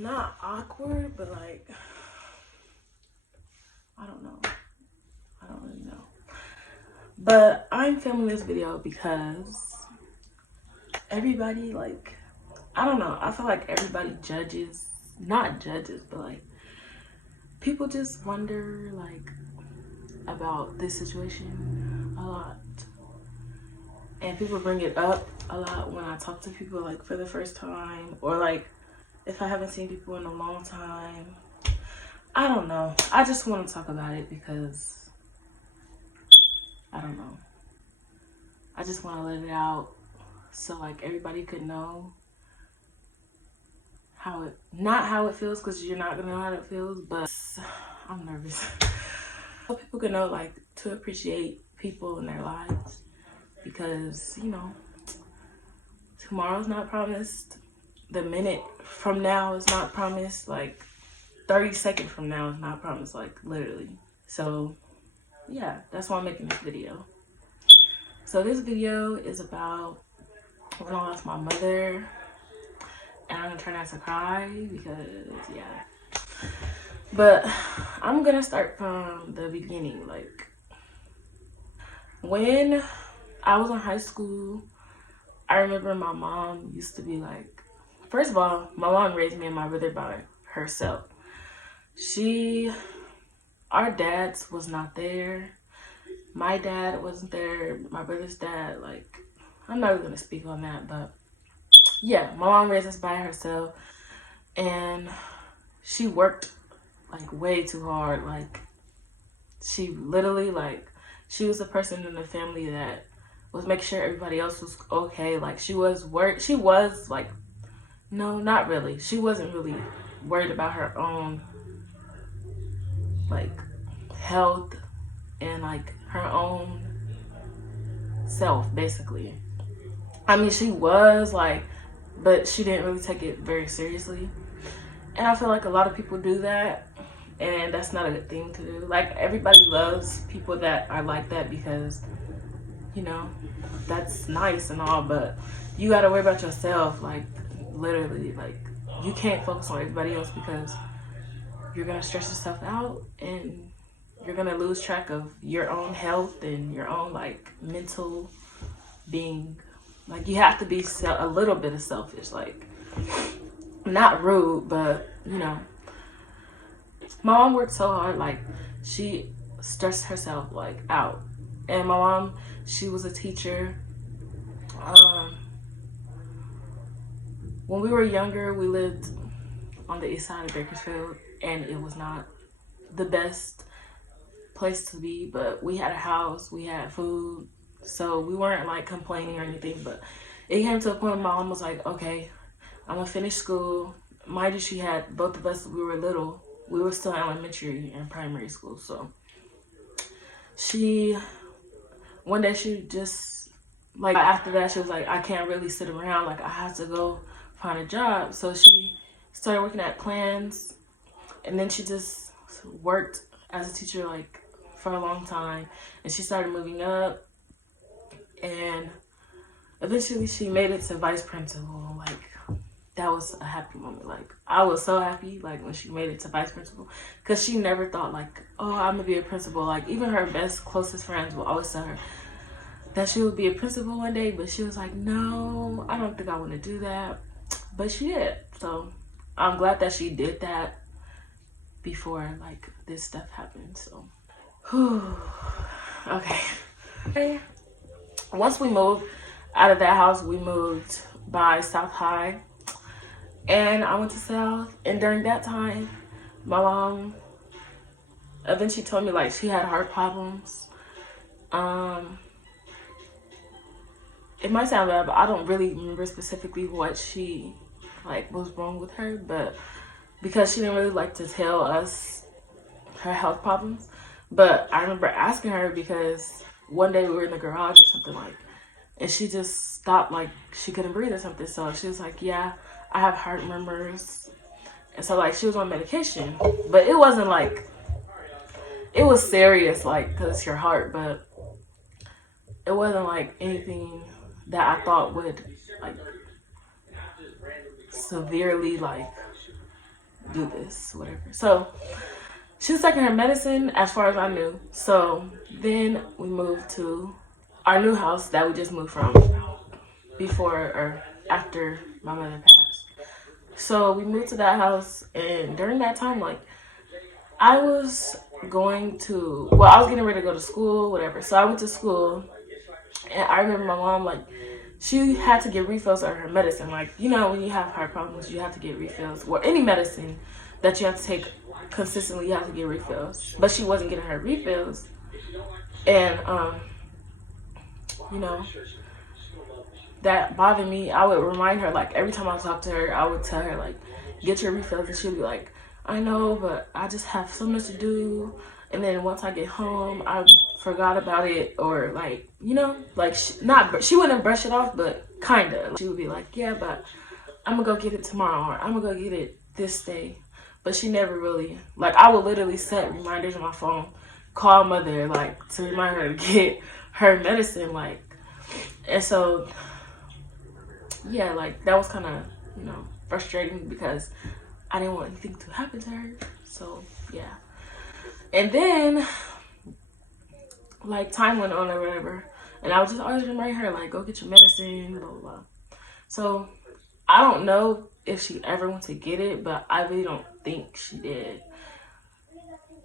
not awkward, but like, I don't know. I don't really know. But I'm filming this video because everybody, like, I don't know. I feel like everybody judges, not judges, but like, people just wonder, like, about this situation a lot. And people bring it up a lot when I talk to people, like, for the first time, or like, if I haven't seen people in a long time. I don't know. I just want to talk about it because I don't know. I just want to let it out so like everybody could know how it, not how it feels, because you're not gonna know how it feels, but I'm nervous. So people can know, like, to appreciate people in their lives, because you know, tomorrow's not promised. The minute from now is not promised. Like 30 seconds from now is not promised, like literally. So yeah, that's why I'm making this video. So this video is about when I lost my mother, and I'm gonna try not to cry because yeah. But I'm gonna start from the beginning. Like, when I was in high school, I remember my mom used to be like, first of all, my mom raised me and my brother by herself. Our dads was not there. My dad wasn't there. My brother's dad, like, I'm not even gonna speak on that, but yeah, my mom raised us by herself, and she worked like way too hard. Like, she literally, like, she was the person in the family that was making sure everybody else was okay. Like, she was like, no, not really. She wasn't really worried about her own, like, health and like her own self, basically. I mean, she was like, but she didn't really take it very seriously. And I feel like a lot of people do that, and that's not a good thing to do. Like, everybody loves people that are like that because, you know, that's nice and all, but you gotta worry about yourself. Like, literally, like, you can't focus on everybody else because you're gonna stress yourself out, and you're gonna lose track of your own health and your own, like, mental being. Like, you have to be a little bit of selfish, like, not rude, but you know, my mom worked so hard. Like, she stressed herself, like, out. And my mom, she was a teacher. When we were younger, we lived on the east side of Bakersfield, and it was not the best place to be, but we had a house, we had food, so we weren't like complaining or anything. But it came to a point where my mom was like, okay, I'm gonna finish school. Mind you, she had both of us, we were little, we were still in elementary and primary school. So one day she just, like, after that, she was like, I can't really sit around, like, I have to go find a job. So she started working at Plans, and then she just worked as a teacher, like, for a long time, and she started moving up, and eventually she made it to vice principal. Like, that was a happy moment. Like, I was so happy, like, when she made it to vice principal, because she never thought, like, oh, I'm gonna be a principal. Like, even her best, closest friends will always tell her that she would be a principal one day, but she was like, no, I don't think I want to do that. But she did. So I'm glad that she did that before, like, this stuff happened. So whew. Okay. Once we moved out of that house, we moved by South High, and I went to South. And during that time, my mom eventually told me, like, she had heart problems. It might sound bad, but I don't really remember specifically what she, like, was wrong with her, but because she didn't really like to tell us her health problems. But I remember asking her because one day we were in the garage or something, like, and she just stopped, like, she couldn't breathe or something. So she was like, yeah, I have heart murmurs. And so, like, she was on medication, but it wasn't like, it was serious, like, because it's your heart, but it wasn't like anything that I thought would, like, severely, like, do this, whatever. So she was taking her medicine as far as I knew. So then we moved to our new house that we just moved from before or after my mother passed. So we moved to that house, and during that time, like, I was I was getting ready to go to school, whatever. So I went to school, and I remember my mom, like, she had to get refills of her medicine. Like, you know, when you have heart problems, you have to get refills. Or any medicine that you have to take consistently, you have to get refills. But she wasn't getting her refills. And, you know, that bothered me. I would remind her, like, every time I talked to her, I would tell her, like, get your refills. And she would be like, I know, but I just have so much to do. And then once I get home, I forgot about it, or, like, you know, like, she wouldn't brush it off, but kind of. She would be like, yeah, but I'm gonna go get it tomorrow, or I'm gonna go get it this day. But she never really, like, I would literally set reminders on my phone, call mother, like, to remind her to get her medicine, like. And so, yeah, like, that was kind of, you know, frustrating because I didn't want anything to happen to her. So, yeah. And then, like, time went on or whatever, and I would just always remind her, like, go get your medicine, blah, blah, blah. So, I don't know if she ever went to get it, but I really don't think she did.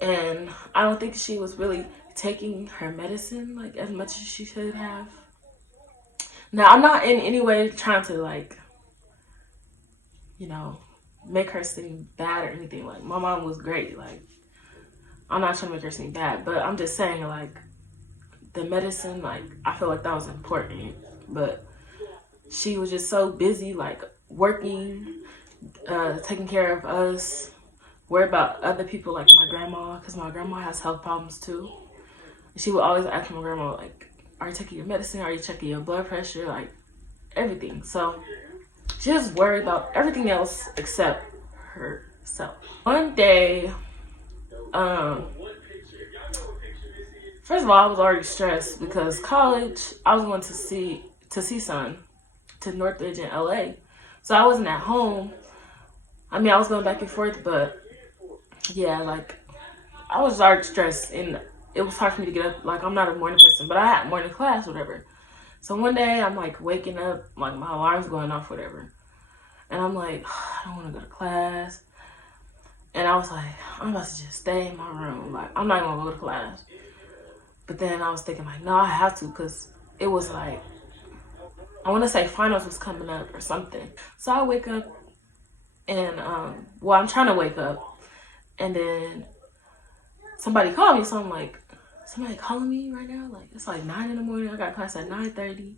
And I don't think she was really taking her medicine, like, as much as she should have. Now, I'm not in any way trying to, like, you know, make her seem bad or anything. Like, my mom was great. Like, I'm not trying to make her seem bad, but I'm just saying, like, the medicine, like, I feel like that was important. But she was just so busy, like, working, taking care of us, worry about other people, like my grandma, because my grandma has health problems too. She would always ask my grandma, like, are you taking your medicine? Are you checking your blood pressure? Like, everything. So she was worried about everything else except herself. One day, first of all, I was already stressed because college, I was going to CSUN, to Northridge in LA. So I wasn't at home. I mean, I was going back and forth, but yeah, like, I was already stressed, and it was hard for me to get up. Like, I'm not a morning person, but I had morning class, whatever. So one day, I'm, like, waking up, like, my alarm's going off, whatever. And I'm like, I don't want to go to class. And I was like, I'm about to just stay in my room. Like, I'm not going to go to class. But then I was thinking, like, no, I have to, because it was, like, I want to say finals was coming up or something. So I wake up, and, well, I'm trying to wake up. And then somebody called me, so I'm like, somebody calling me right now? Like, it's like 9 in the morning. I got class at 9:30.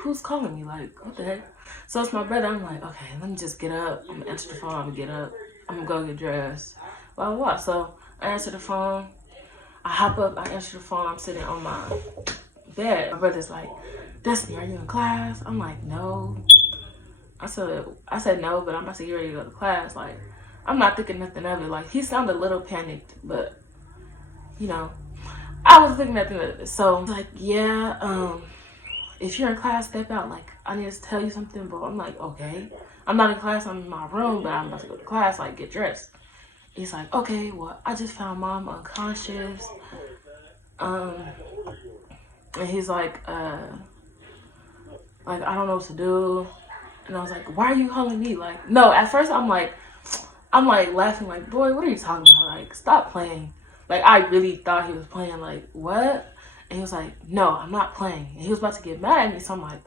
Who's calling me? Like, what the heck? So it's my brother. I'm like, okay, let me just get up. I'm gonna answer the phone. I'm gonna get up. I'm gonna go get dressed. Blah, blah, blah. So I answer the phone. I hop up. I answer the phone. I'm sitting on my bed. My brother's like, Destiny, are you in class? I'm like, no. I said no, but I'm about to get ready to go to class. Like, I'm not thinking nothing of it. Like, he sounded a little panicked, but, you know, I was thinking nothing of it. So, like, yeah, if you're in class, step out. Like, I need to tell you something, but I'm like, okay. I'm not in class, I'm in my room, but I'm about to go to class, like, get dressed. He's like, okay, well, I just found mom unconscious. And he's like, I don't know what to do. And I was like, why are you calling me? Like, no, at first I'm like laughing, like, boy, what are you talking about? Like, stop playing. Like, I really thought he was playing, like, what? And he was like, no, I'm not playing. And he was about to get mad at me, so I'm like,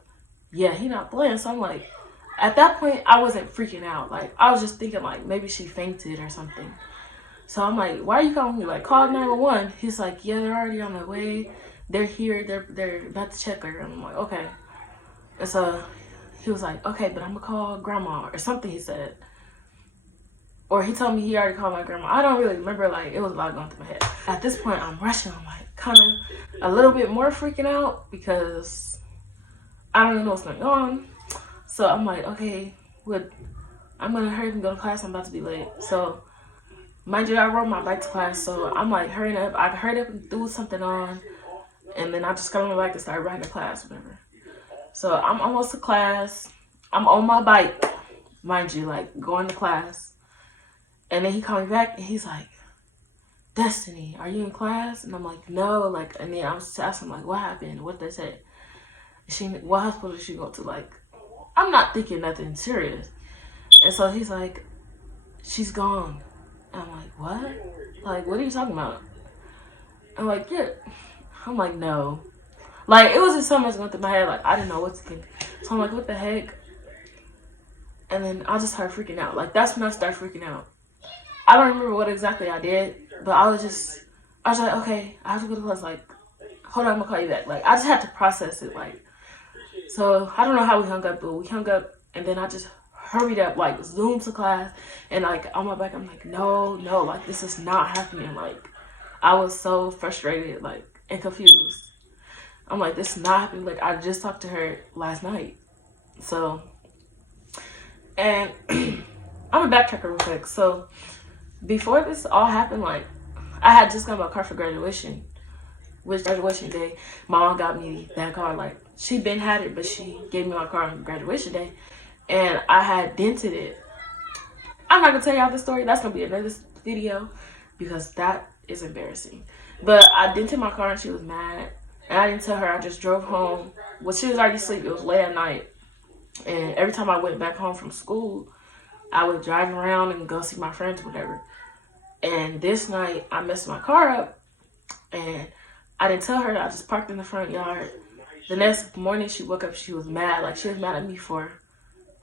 yeah, he not playing. So I'm like, at that point, I wasn't freaking out. Like, I was just thinking, like, maybe she fainted or something. So I'm like, why are you calling me? Like, call 911. He's like, yeah, they're already on their way. They're here. They're about to check her. And I'm like, okay. And so he was like, okay, but I'm going to call grandma or something, he said. Or he told me he already called my grandma. I don't really remember. Like, it was a lot going through my head. At this point, I'm rushing. I'm like, kind of a little bit more freaking out because I don't even know what's going on. So I'm like, okay, I'm going to hurry up and go to class. I'm about to be late. So, mind you, I rode my bike to class. So I'm like, hurrying up. I hurried up and threw something on. And then I just got on my bike and started riding to class, whatever. So I'm almost to class. I'm on my bike, mind you, like, going to class. And then he called me back and he's like, Destiny, are you in class? And I'm like, no. Like, and then I was asking, like, what happened? What they said? What hospital did she go to? Like, I'm not thinking nothing serious. And so he's like, she's gone. And I'm like, what? Like, what are you talking about? I'm like, yeah. I'm like, no. Like, it was just so much going through my head. Like, I didn't know what to think. So I'm like, what the heck? And then I just started freaking out. Like, that's when I started freaking out. I don't remember what exactly I did, but I was like, okay, I have to go to class. Like, hold on, I'm gonna call you back. Like, I just had to process it. Like, so I don't know how we hung up, but we hung up, and then I just hurried up, like, zoomed to class, and like on my back, I'm like, no, like, this is not happening. Like, I was so frustrated, like, and confused. I'm like, this is not happening. Like, I just talked to her last night. So, and I'm gonna backtrack real quick. So, before this all happened, like, I had just got my car for graduation. Which graduation day, my mom got me that car. Like, she been had it, but she gave me my car on graduation day. And I had dented it. I'm not gonna tell y'all the story. That's gonna be another video because that is embarrassing. But I dented my car and she was mad. And I didn't tell her. I just drove home. Well, she was already asleep. It was late at night. And every time I went back home from school, I would drive around and go see my friends, whatever. And this night, I messed my car up. And I didn't tell her. I just parked in the front yard. The next morning, she woke up. She was mad. Like, she was mad at me for...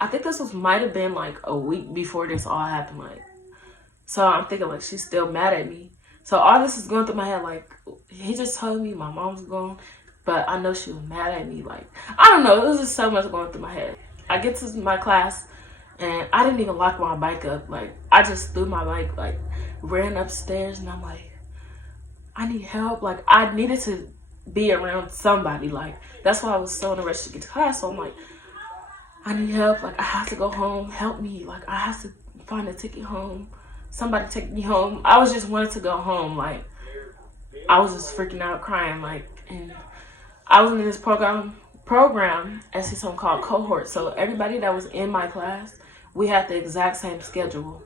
I think this might have been, like, a week before this all happened. Like, so I'm thinking, like, she's still mad at me. So all this is going through my head. Like, he just told me my mom's gone. But I know she was mad at me. Like, I don't know. It was just so much going through my head. I get to my class, and I didn't even lock my bike up. Like, I just threw my bike, like, ran upstairs, and I'm like, I need help. Like, I needed to be around somebody. Like, that's why I was so in a rush to get to class. So I'm like, I need help. Like, I have to go home. Help me. Like, I have to find a ticket home. Somebody take me home. I was just wanting to go home. Like, I was just freaking out, crying. Like, and I was in this program, as it's something called cohort. So everybody that was in my class, we had the exact same schedule.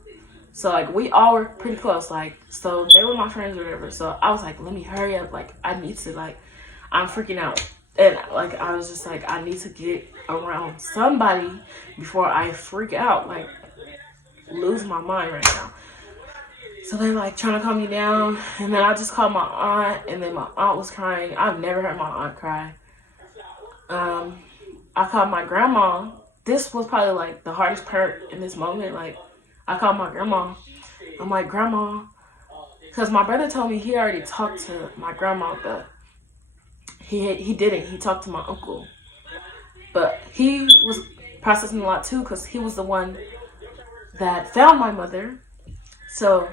So, like, we all were pretty close. Like, so they were my friends or whatever. So I was like, let me hurry up. Like, I need to, like, I'm freaking out. And, like, I was just like, I need to get around somebody before I freak out. Like, lose my mind right now. So they're, like, trying to calm me down. And then I just called my aunt. And then my aunt was crying. I've never heard my aunt cry. I called my grandma. This was probably, like, the hardest part in this moment. Like, I called my grandma. I'm like, Grandma. Because my brother told me he already talked to my grandma, but he didn't. He talked to my uncle. But he was processing a lot, too, because he was the one that found my mother. So,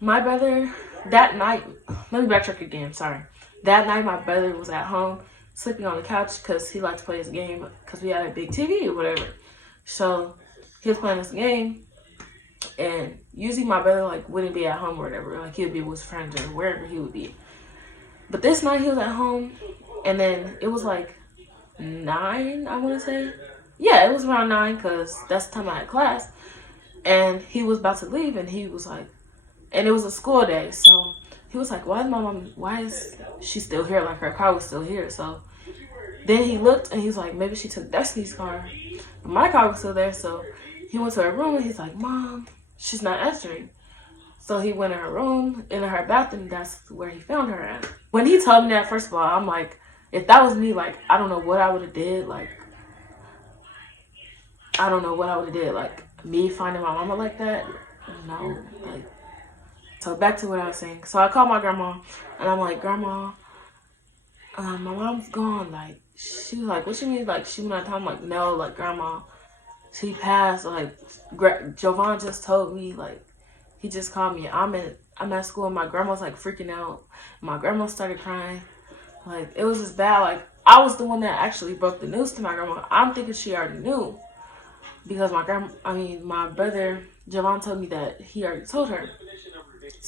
my brother, that night, let me backtrack again, sorry. That night, my brother was at home, sleeping on the couch, because he liked to play his game, because we had a big TV or whatever. So, he was playing this game, and usually my brother, like, wouldn't be at home or whatever. Like, he would be with his friends or wherever he would be. But this night, he was at home, and then it was, like, 9, I want to say. Yeah, it was around 9, because that's the time I had class. And he was about to leave, and he was like, and it was a school day, so he was like, why is she still here? Like, her car was still here. So then he looked, and he's like, maybe she took Destiny's car. But my car was still there, so he went to her room, and he's like, Mom, she's not answering. So he went in her room, in her bathroom. That's where he found her at. When he told me that, first of all, I'm like, if that was me, like, I don't know what I would have did. Like, I don't know what I would have did. Like, me finding my mama like that? No. Like, so back to what I was saying. So I called my grandma, and I'm like, Grandma, my mom's gone. Like, she was like, what you mean? Like, she went out of town. I'm like, no, like, Grandma, she passed. Like, Jovan just told me, like, he just called me. I'm at school, and my grandma's, like, freaking out. My grandma started crying. Like, it was just bad. Like, I was the one that actually broke the news to my grandma. I'm thinking she already knew. Because my brother, Javon, told me that he already told her.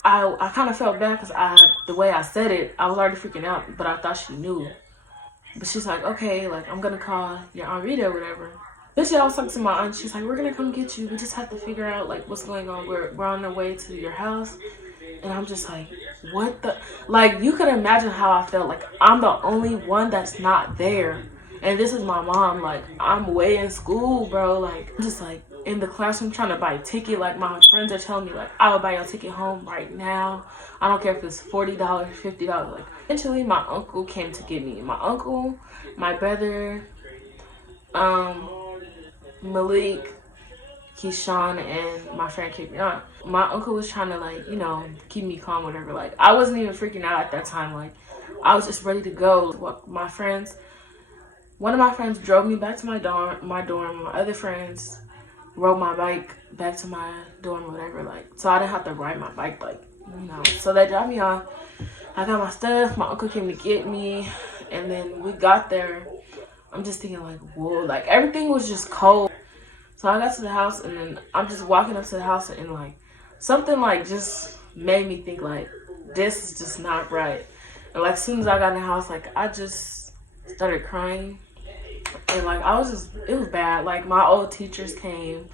I kind of felt bad because the way I said it, I was already freaking out, but I thought she knew. But she's like, okay, like, I'm going to call your Aunt Rita or whatever. Bitch, I was talking to my aunt. She's like, we're gonna come get you. We just have to figure out like what's going on. We're on our way to your house. And I'm just like, what the? Like, you could imagine how I felt. Like, I'm the only one that's not there. And this is my mom. Like, I'm way in school, bro. Like, I'm just like in the classroom trying to buy a ticket. Like, my friends are telling me, like, I will buy your ticket home right now. I don't care if it's $40, $50. Like, eventually, my uncle came to get me. My uncle, my brother, Malik, Keyshawn, and my friend Kivion. My uncle was trying to, like, you know, keep me calm, whatever. Like, I wasn't even freaking out at that time. Like, I was just ready to go. My friends, one of my friends drove me back to my dorm. My other friends rode my bike back to my dorm, whatever. Like, so I didn't have to ride my bike, like, you know. So they dropped me off. I got my stuff. My uncle came to get me, and then we got there. I'm just thinking, like, whoa, like, everything was just cold. So I got to the house, and then I'm just walking up to the house, and like something like just made me think like this is just not right. And like as soon as I got in the house, like I just started crying, and like I was just, it was bad. Like my old teachers came,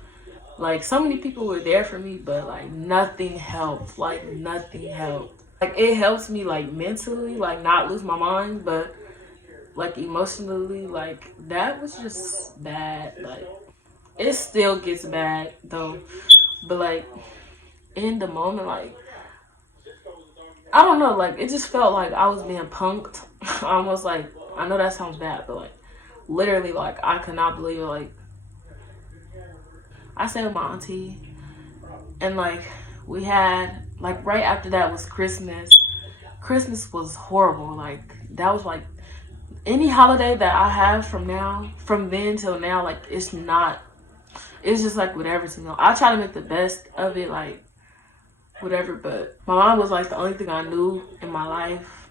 like so many people were there for me, but like nothing helped. Like nothing helped. Like it helps me like mentally, like not lose my mind, but like emotionally, like that was just bad. Like it still gets bad though, but like in the moment, like I don't know, like it just felt like I was being punked. Almost like, I know that sounds bad, but like literally, like I could not believe it. Like I stayed with my auntie, and like we had like right after that was Christmas. Christmas was horrible. Like that was like any holiday that I have from then till now, like it's not. It's just like whatever to me. I try to make the best of it, like whatever. But my mom was like the only thing I knew in my life.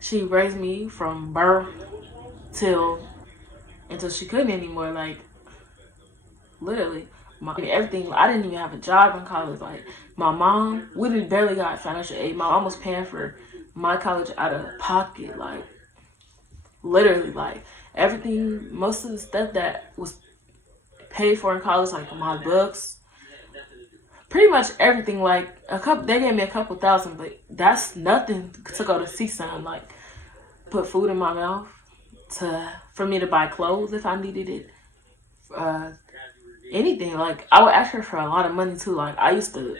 She raised me from birth until she couldn't anymore. Like literally, everything. I didn't even have a job in college. Like my mom, we barely got financial aid. My mom was paying for my college out of pocket. Like literally, like everything. Most of the stuff that was paid for in college, like my books, pretty much everything. Like they gave me a couple thousand, but that's nothing to go to CSUN. Like put food in my mouth, for me to buy clothes if I needed it, anything. Like I would ask her for a lot of money too. Like I used to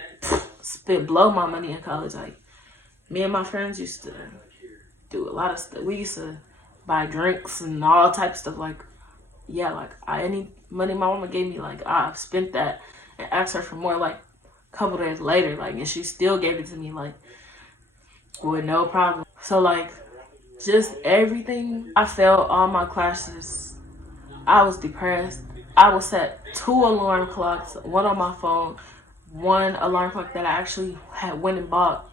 blow my money in college. Like me and my friends used to do a lot of stuff. We used to buy drinks and all types of stuff. Like yeah, like any money my mama gave me, like I spent that and asked her for more. Like a couple days later, like, and she still gave it to me, like with no problem. So like just everything, I failed all my classes. I was depressed. I would set 2 alarm clocks, one on my phone, one alarm clock that I actually went and bought.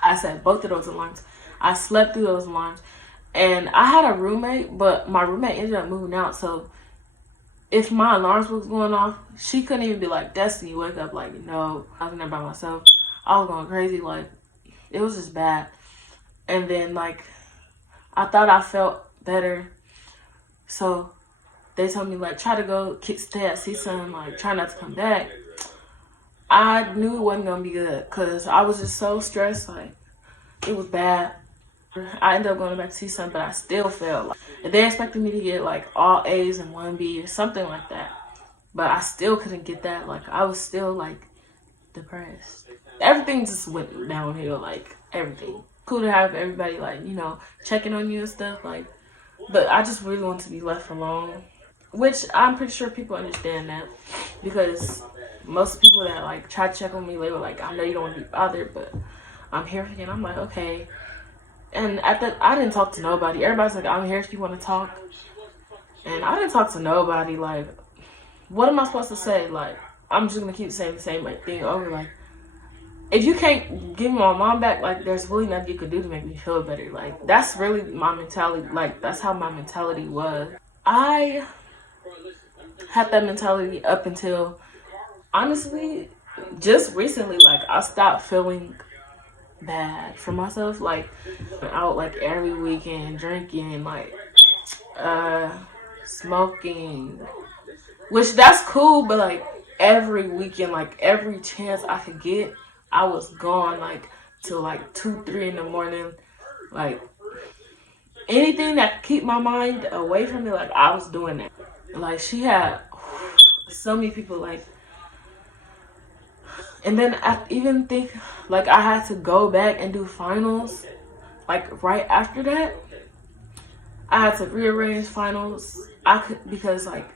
I set both of those alarms. I slept through those alarms. And I had a roommate, but my roommate ended up moving out. So if my alarms was going off, she couldn't even be like, Destiny, wake up. Like, no, I was in there by myself. I was going crazy. Like, it was just bad. And then, like, I thought I felt better. So they told me, like, try to go stay at CSUN, like, try not to come back. I knew it wasn't going to be good because I was just so stressed. Like, it was bad. I ended up going back to CSUN, but I still failed. Like, they expected me to get like all A's and 1B or something like that, but I still couldn't get that. Like I was still like depressed. Everything just went downhill. Like everything. Cool to have everybody like, you know, checking on you and stuff. Like, but I just really want to be left alone, which I'm pretty sure people understand that, because most people that like try to check on me, they were like, I know you don't want to be bothered, but I'm here for you. And I'm like, okay. And at that, I didn't talk to nobody. Everybody's like, I'm here if you want to talk. And I didn't talk to nobody. Like, what am I supposed to say? Like, I'm just going to keep saying the same thing over. Like, if you can't give me my mom back, like, there's really nothing you could do to make me feel better. Like, that's really my mentality. Like, that's how my mentality was. I had that mentality up until, honestly, just recently. Like, I stopped feeling bad for myself, like out like every weekend drinking, like smoking, which that's cool, but like every weekend, like every chance I could get, I was gone like till like 2, 3 in the morning. Like anything that could keep my mind away from me, like I was doing that. Like she had so many people like, and then I even think like I had to go back and do finals like right after that. I had to rearrange finals. I could, because like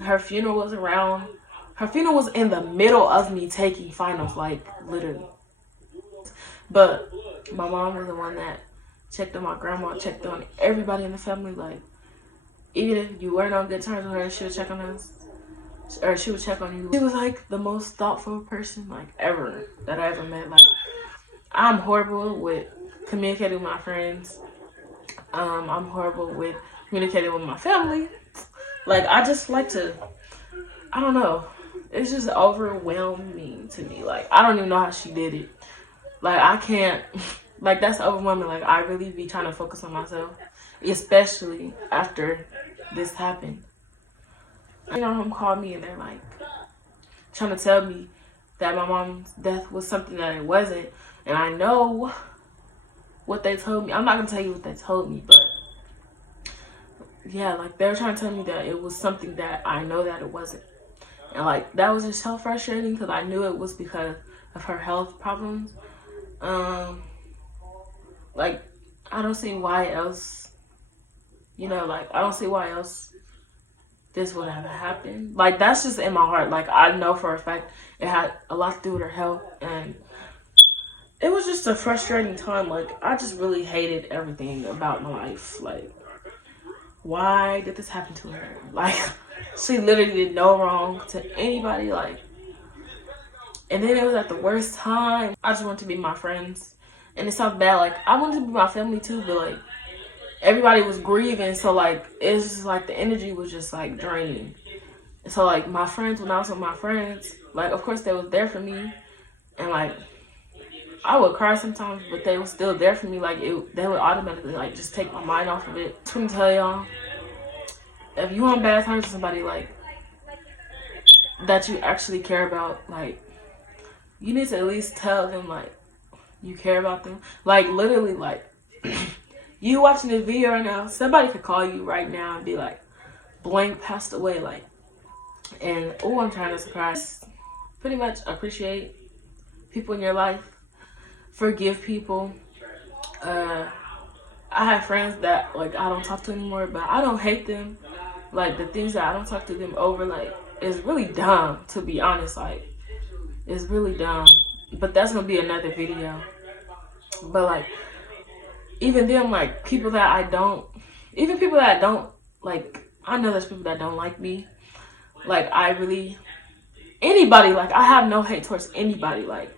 her funeral was around. Her funeral was in the middle of me taking finals, like literally. But my mom was the one that checked on my grandma, checked on everybody in the family. Like even if you weren't on good terms with her, she would check on us, or she would check on you. She was like the most thoughtful person like ever that I ever met. Like I'm horrible with communicating with my friends. I'm horrible with communicating with my family. Like I just like to, I don't know. It's just overwhelming to me. Like I don't even know how she did it. Like I can't, like that's overwhelming. Like I really be trying to focus on myself, especially after this happened. You know, home called me and they're like trying to tell me that my mom's death was something that it wasn't. And I know what they told me. I'm not gonna tell you what they told me, but yeah, like they were trying to tell me that it was something that I know that it wasn't. And like that was just so frustrating because I knew it was because of her health problems. Like I don't see why else, you know, like I don't see why else this would have happened. Like that's just in my heart. Like I know for a fact it had a lot to do with her health, and it was just a frustrating time. Like I just really hated everything about my life. Like why did this happen to her? Like she literally did no wrong to anybody. Like, and then it was at the worst time. I just wanted to be my friends, and it sounds bad. Like I wanted to be my family too, but like everybody was grieving, so like it's just like the energy was just like draining. So like my friends, when I was with my friends, like of course they was there for me, and like I would cry sometimes, but they were still there for me. Like they would automatically like just take my mind off of it. I'm gonna tell y'all, if you on bad terms with somebody like that you actually care about, like you need to at least tell them like you care about them. Like literally, like you watching this video right now, somebody could call you right now and be like, blank passed away, like, and oh, I'm trying to surprise. Pretty much appreciate people in your life, forgive people. I have friends that like I don't talk to anymore, but I don't hate them. Like the things that I don't talk to them over, like it's really dumb, to be honest. Like it's really dumb, but that's gonna be another video. But like even them, like people that I don't, even people that don't like, I know there's people that don't like me. Like I really, anybody, like I have no hate towards anybody. Like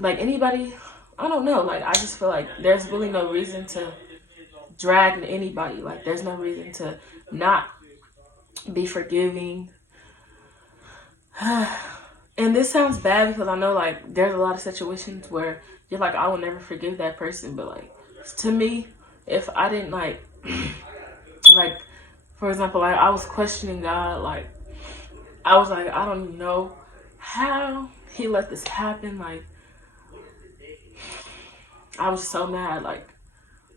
anybody, I don't know. Like I just feel like there's really no reason to drag anybody. Like there's no reason to not be forgiving. And this sounds bad because I know like there's a lot of situations where you're like, I will never forgive that person, but like to me, if I didn't like like for example, like I was questioning God, like I was like, I don't know how he let this happen. Like I was so mad, like,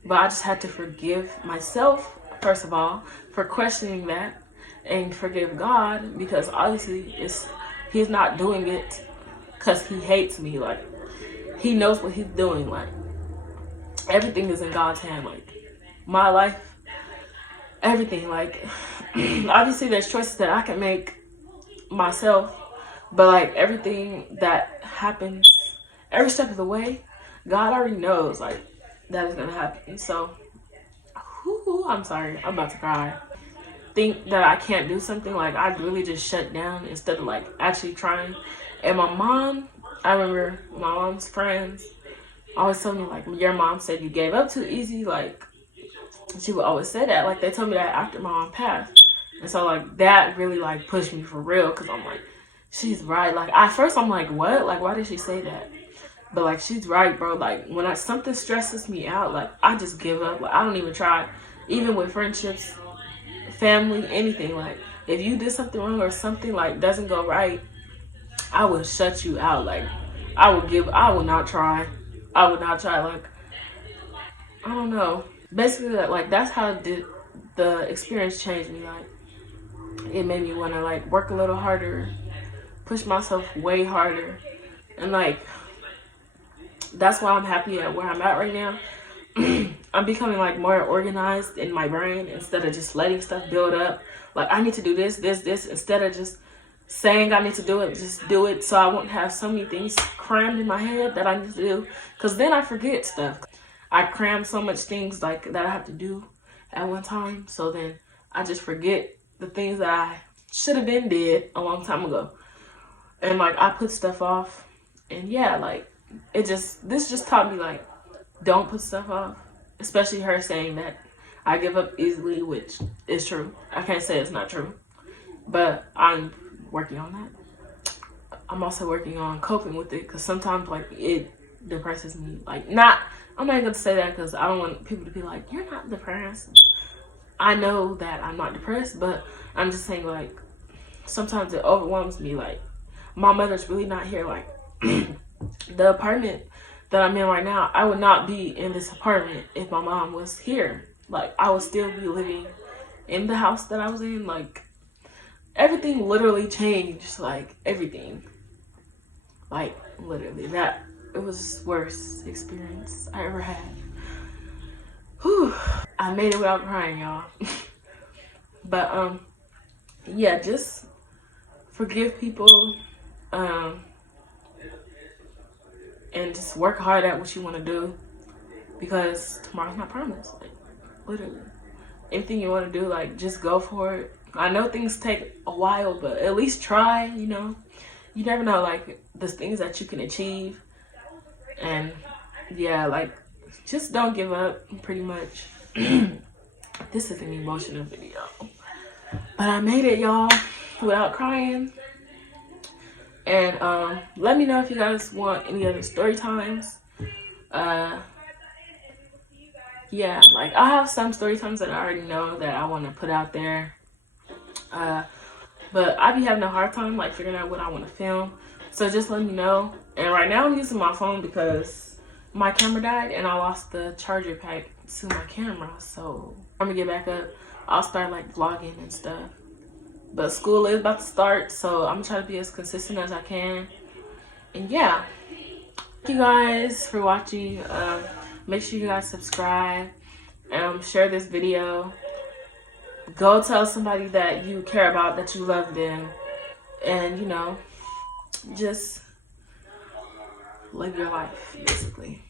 but I just had to forgive myself first of all for questioning that, and forgive God because obviously he's not doing it because he hates me. Like he knows what he's doing. Like everything is in God's hand. Like my life, everything. Like obviously there's choices that I can make myself, but like everything that happens every step of the way, God already knows like that is gonna happen. So I'm sorry, I'm about to cry. Think that I can't do something, like I really just shut down instead of like actually trying. And my mom, I remember my mom's friends always told me like, your mom said you gave up too easy. Like she would always say that. Like they told me that after my mom passed. And so like that really like pushed me for real, because I'm like, she's right. Like at first I'm like, what? Like why did she say that? But like she's right, bro. Like when something stresses me out, like I just give up. Like I don't even try. Even with friendships, family, anything, like if you did something wrong or something like doesn't go right, I would shut you out. Like I would not try. I would not try. Like I don't know. Basically, like that's how the experience changed me. Like it made me want to like work a little harder, push myself way harder, and like that's why I'm happy at where I'm at right now. I'm becoming like more organized in my brain instead of just letting stuff build up. Like I need to do this, instead of just saying I need to do it, just do it, so I won't have so many things crammed in my head that I need to do. Cause then I forget stuff. I cram so much things like that I have to do at one time, so then I just forget the things that I should have been did a long time ago. And like I put stuff off, and yeah, like this just taught me like don't put stuff off. Especially her saying that I give up easily, which is true. I can't say it's not true, but I'm working on that. I'm also working on coping with it, because sometimes like it depresses me. Like I'm not even gonna say that because I don't want people to be like, you're not depressed. I know that I'm not depressed, but I'm just saying like sometimes it overwhelms me. Like my mother's really not here. Like the apartment that I'm in right now, I would not be in this apartment if my mom was here. Like I would still be living in the house that I was in. Like everything literally changed. Like everything, like literally, that it was the worst experience I ever had. Whew. I made it without crying, y'all. But yeah, just forgive people, and just work hard at what you want to do, because tomorrow's not promised. Like literally, anything you want to do, like just go for it. I know things take a while, but at least try. You know, you never know, like the things that you can achieve. And yeah, like just don't give up, pretty much. This is an emotional video, but I made it, y'all, without crying. And let me know if you guys want any other story times. Yeah, like I have some story times that I already know that I want to put out there. But I be having a hard time like figuring out what I want to film. So just let me know. And right now I'm using my phone because my camera died and I lost the charger pack to my camera. So I'm gonna get back up. I'll start like vlogging and stuff. But school is about to start, so I'm gonna try to be as consistent as I can. And yeah, thank you guys for watching. Make sure you guys subscribe, share this video. Go tell somebody that you care about, that you love them, and you know, just live your life, basically.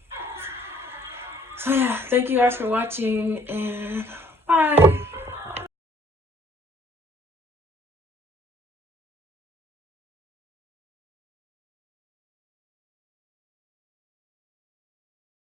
So yeah, thank you guys for watching, and bye.